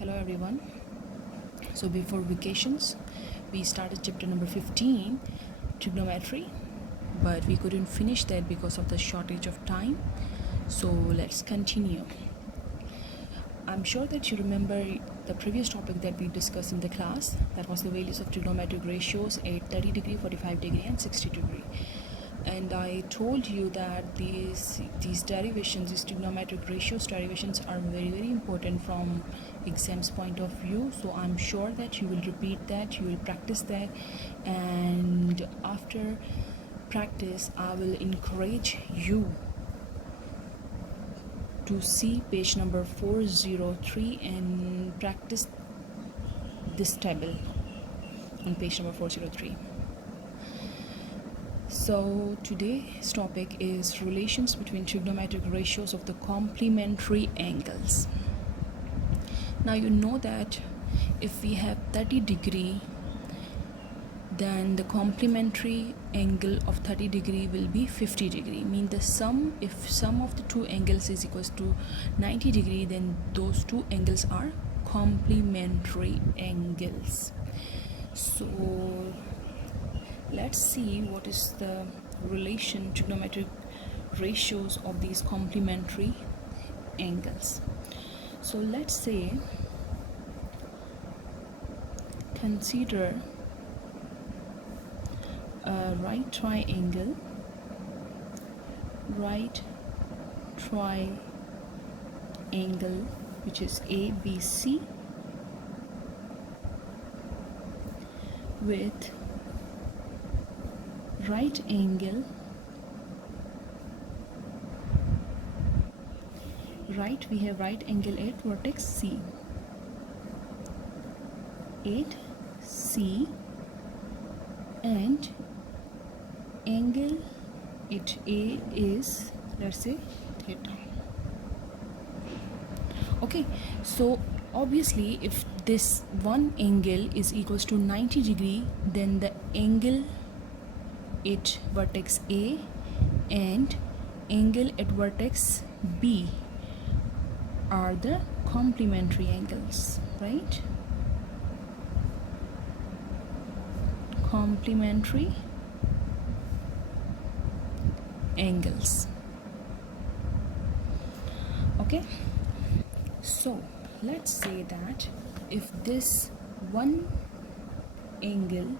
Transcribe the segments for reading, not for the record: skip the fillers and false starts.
Hello everyone. So before vacations we started chapter number 15, Trigonometry, but we couldn't finish that because of the shortage of time. So let's continue. I'm sure that you remember the previous topic that we discussed in the class. That was the values of trigonometric ratios at 30 degree, 45 degree and 60 degree. And I told you that these derivations, these trigonometric ratios derivations are very important from exams point of view. So I'm sure that you will repeat that, you will practice that, and after practice I will encourage you to see page number 403 and practice this table on page number 403. So today's topic is relations between trigonometric ratios of the complementary angles. Now you know that if we have 30 degree, then the complementary angle of 30 degree will be 50 degree. Mean the sum, if sum of the two angles is equals to 90 degree, then those two angles are complementary angles. So let's see what is the relation trigonometric ratios of these complementary angles. So let's say consider a right triangle which is ABC with right angle we have right angle at vertex C and angle at A is, let's say, theta. Okay, so obviously if this one angle is equals to 90 degree, then the angle at vertex A and angle at vertex B are the complementary angles, right? Complementary angles. Okay, so let's say that if this one angle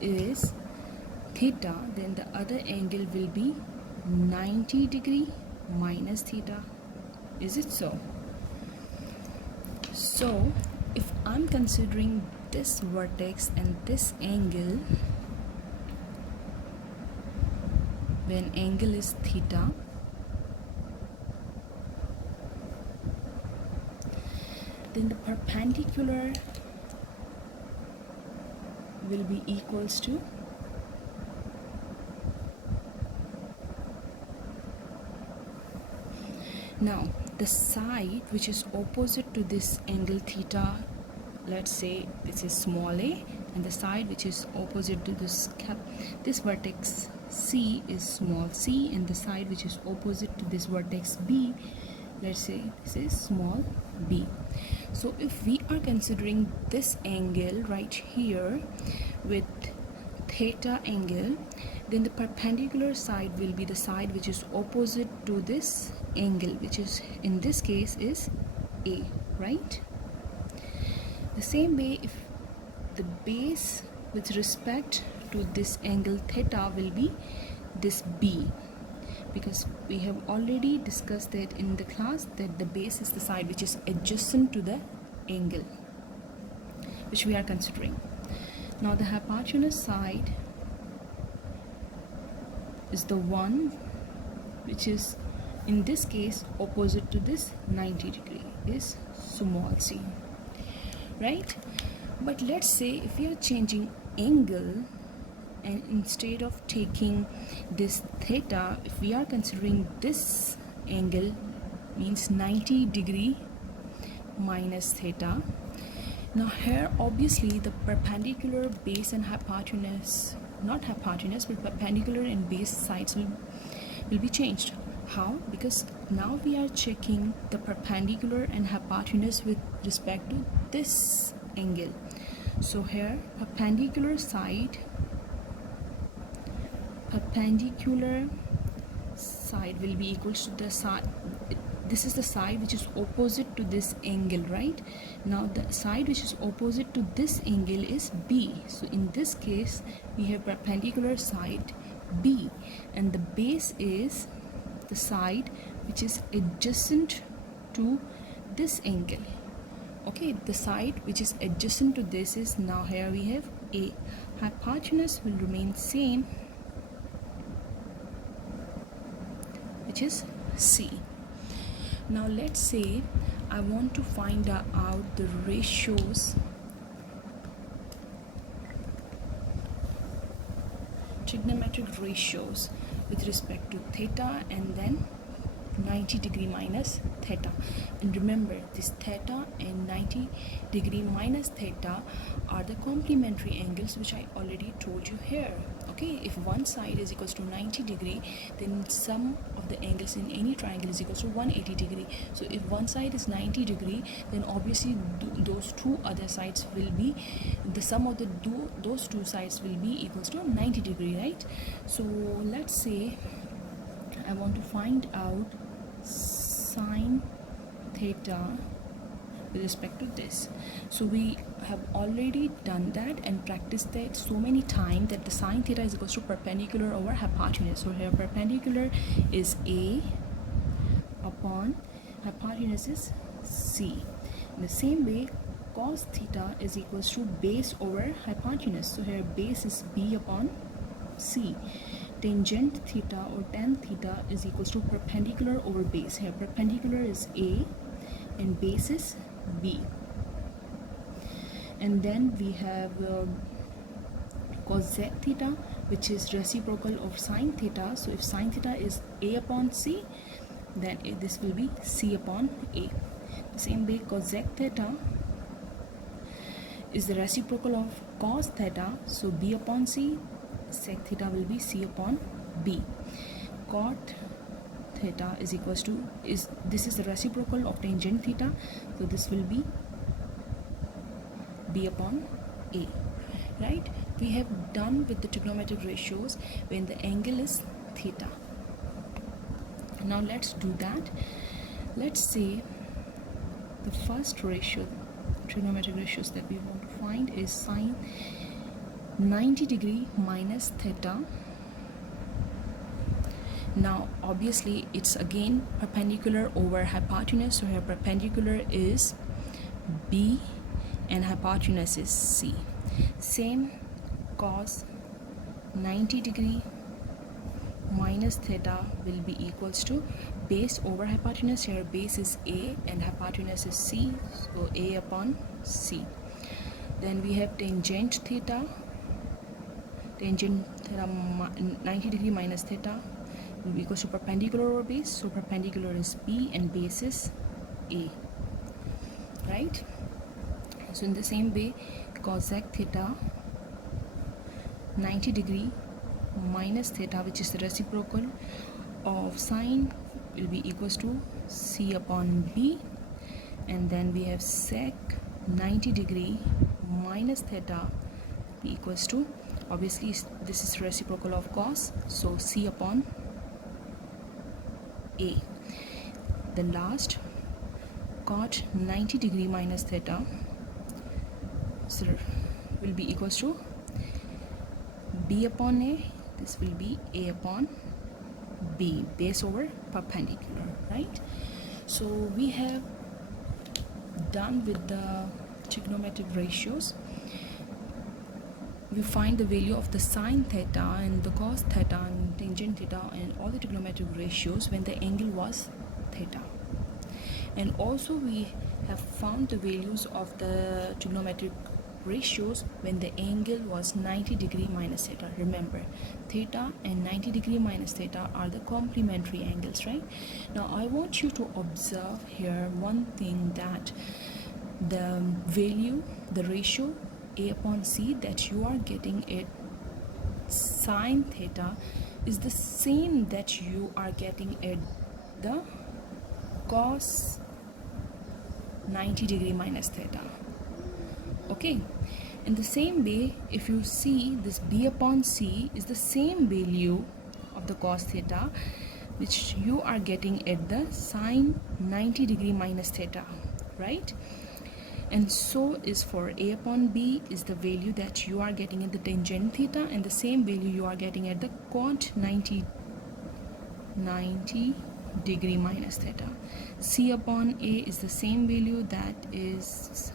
is theta, then the other angle will be 90 degree minus theta. Is it so? So if I'm considering this vertex and this angle, when angle is theta, then the perpendicular will be equals to now the side which is opposite to this angle theta, let's say this is small a, and the side which is opposite to this vertex C is small c, and the side which is opposite to this vertex B, let's say this is small b. So if we are considering this angle right here with theta angle, then the perpendicular side will be the side which is opposite to this angle, which is in this case is A, right? The same way, if the base with respect to this angle theta will be this B, because we have already discussed that in the class that the base is the side which is adjacent to the angle which we are considering. Now the hypotenuse side is the one which is in this case opposite to this 90 degree, is small c, right? But let's say if we are changing angle, and instead of taking this theta, if we are considering this angle, means 90 degree minus theta. Now here obviously the perpendicular base and hypotenuse, not hypotenuse but perpendicular and base sides will be changed. How? Because now we are checking the perpendicular and hypotenuse with respect to this angle. So here perpendicular side will be equals to the side, this is the side which is opposite to this angle, right? Now the side which is opposite to this angle is B. So in this case we have perpendicular side B, and the base is the side which is adjacent to this angle. Okay, the side which is adjacent to this is, now here we have A. Hypotenuse will remain same, which is C. Now let's say I want to find out the ratios, trigonometric ratios with respect to theta and then 90 degree minus theta. And remember, this theta and 90 degree minus theta are the complementary angles which I already told you here. Okay, if one side is equals to 90 degree, then sum of the angles in any triangle is equals to 180 degree. So if one side is 90 degree, then obviously those two other sides will be, the sum of those two sides will be equals to 90 degree, right? So let's say I want to find out sine theta with respect to this. So we have already done that and practiced that so many times that the sine theta is equals to perpendicular over hypotenuse. So here perpendicular is A upon hypotenuse is C. In the same way, cos theta is equals to base over hypotenuse. So here base is B upon C. Tangent theta or tan theta is equals to perpendicular over base. Here perpendicular is A and base is B. And then we have cosec theta, which is reciprocal of sine theta. So if sine theta is A upon C, then this will be C upon A. The same way cosec theta is the reciprocal of cos theta, so B upon C, sec theta will be C upon B. Cot theta is equals to, this is the reciprocal of tangent theta, so this will be B upon A, right? We have done with the trigonometric ratios when the angle is theta. Now let's do that. Let's say the first ratio, trigonometric ratios that we want to find is sine 90 degree minus theta. Now obviously it's again perpendicular over hypotenuse, so here perpendicular is B and hypotenuse is C. Same, cos 90 degree minus theta will be equals to base over hypotenuse. Here base is A and hypotenuse is C, so A upon C. Then we have tangent theta, 90 degree minus theta will be equals to perpendicular over base, so perpendicular is B and base is A, right? So in the same way, cosec theta 90 degree minus theta, which is the reciprocal of sine, will be equals to C upon B. And then we have sec 90 degree minus theta be equals to, obviously this is reciprocal of cos, so C upon A. The last, cot 90 degree minus theta, so will be equals to B upon A, this will be A upon B, base over perpendicular, right? So we have done with the trigonometric ratios. We find the value of the sine theta and the cos theta and tangent theta and all the trigonometric ratios when the angle was theta. And also we have found the values of the trigonometric ratios when the angle was 90 degree minus theta. Remember, theta and 90 degree minus theta are the complementary angles, right? Now I want you to observe here one thing, that the value, the ratio A upon C that you are getting it sine theta is the same that you are getting at the cos 90 degree minus theta. Okay, in the same way, if you see this b upon c is the same value of the cos theta which you are getting at the sine 90 degree minus theta, right? And so is for a upon b is the value that you are getting at the tangent theta, and the same value you are getting at the cot 90 degree minus theta. C upon a is the same value that is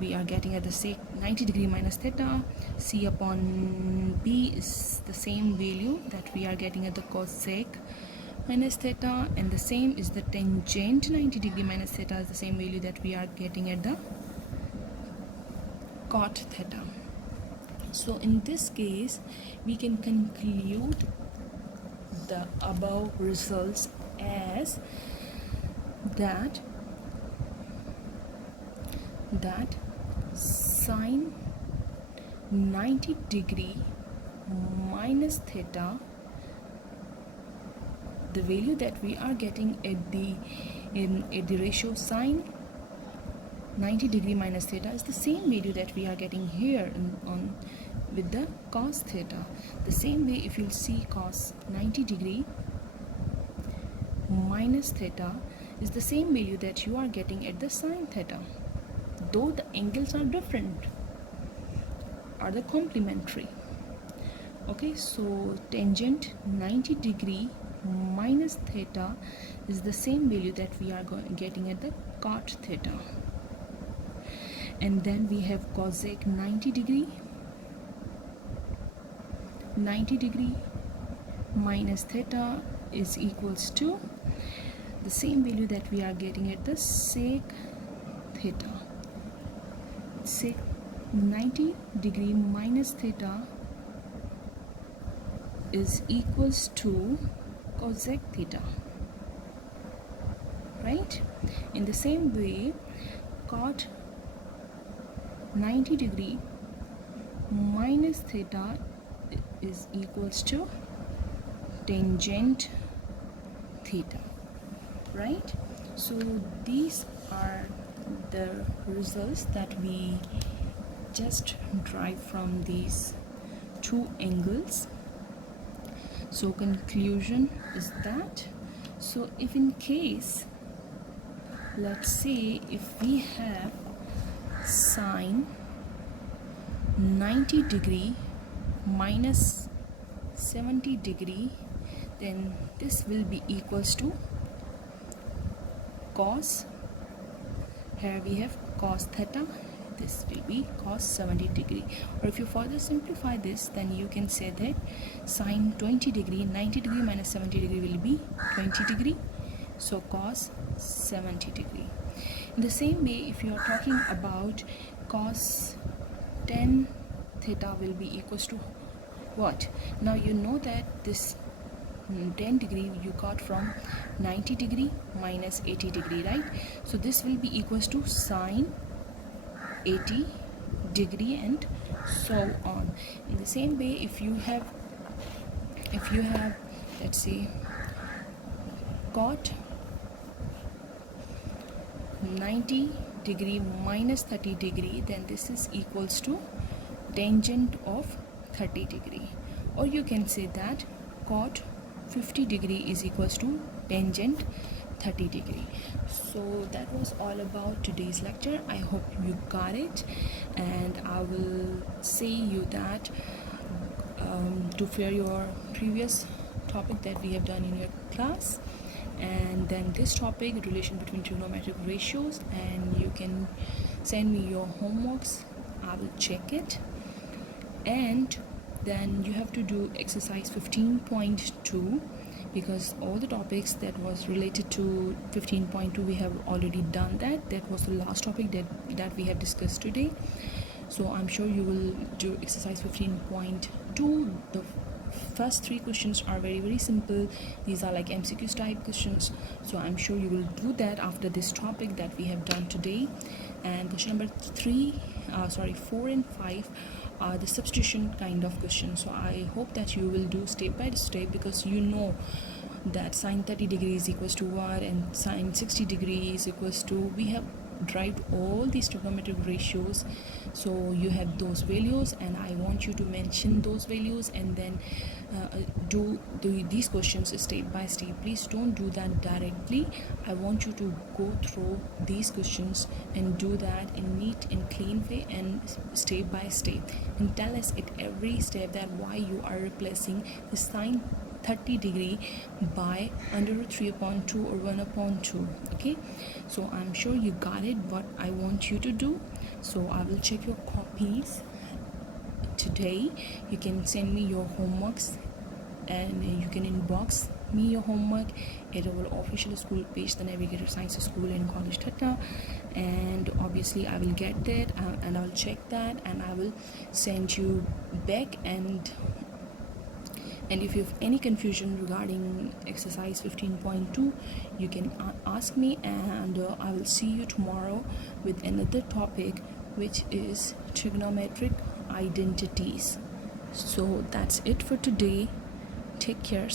we are getting at the sec 90 degree minus theta. C upon b is the same value that we are getting at the cosec minus theta, and the same is the tangent 90 degree minus theta is the same value that we are getting at the cot theta. So in this case we can conclude the above results as that sine 90 degree minus theta, the value that we are getting at the ratio sine 90 degree minus theta is the same value that we are getting here on with the cos theta. The same way, if you'll see cos 90 degree minus theta is the same value that you are getting at the sine theta, though the angles are different, are the complementary. Okay, so tangent 90 degree minus theta is the same value that we are getting at the cot theta. And then we have cosec 90 degree minus theta is equals to the same value that we are getting at the sec theta. Sec 90 degree minus theta is equals to cosec theta, right? In the same way, cot 90 degree minus theta is equals to tangent theta, right? So these are the results that we just derive from these two angles. So conclusion is that, so if in case, let's say if we have sine 90 degree minus 70 degree, then this will be equals to cos, here we have cos theta, this will be cos 70 degree. Or if you further simplify this, then you can say that sine 20 degree 90 degree minus 70 degree will be 20 degree, so cos 70 degree. In the same way, if you are talking about cos 10 theta will be equals to what? Now you know that this 10 degree you got from 90 degree minus 80 degree, right? So this will be equals to sine 80 degree and so on. In the same way, if you have let's say cot 90 degree minus 30 degree, then this is equals to tangent of 30 degree, or you can say that cot 50 degree is equals to tangent 30 degree. So that was all about today's lecture. I hope you got it, and I will say you that to share your previous topic that we have done in your class, and then this topic, relation between trigonometric ratios, and you can send me your homeworks, I will check it. And then you have to do exercise 15.2, because all the topics that was related to 15.2 we have already done that was the last topic that we have discussed today. So I'm sure you will do exercise 15.2. The first three questions are very simple. These are like MCQs type questions, so I'm sure you will do that after this topic that we have done today. And question number 4 and 5 are the substitution kind of questions. So I hope that you will do step by step, because you know that sine 30 degrees equals to what, and sine 60 degrees equals to, we have derived all these trigonometric ratios. So you have those values, and I want you to mention those values, and then do these questions step by step. Please don't do that directly. I want you to go through these questions and do that in neat and clean way, and step by step, and tell us at every step that why you are replacing the sine 30 degree by under root 3 upon 2 or 1 upon 2. Okay, so I'm sure you got it what I want you to do. So I will check your copies today. You can send me your homeworks, and you can inbox me your homework at our official school page, the Navigator Science School in College Thatta, and obviously I will get that, and I will check that, and I will send you back. And if you have any confusion regarding exercise 15.2, you can ask me, and I will see you tomorrow with another topic, which is trigonometric identities. So that's it for today. Take care.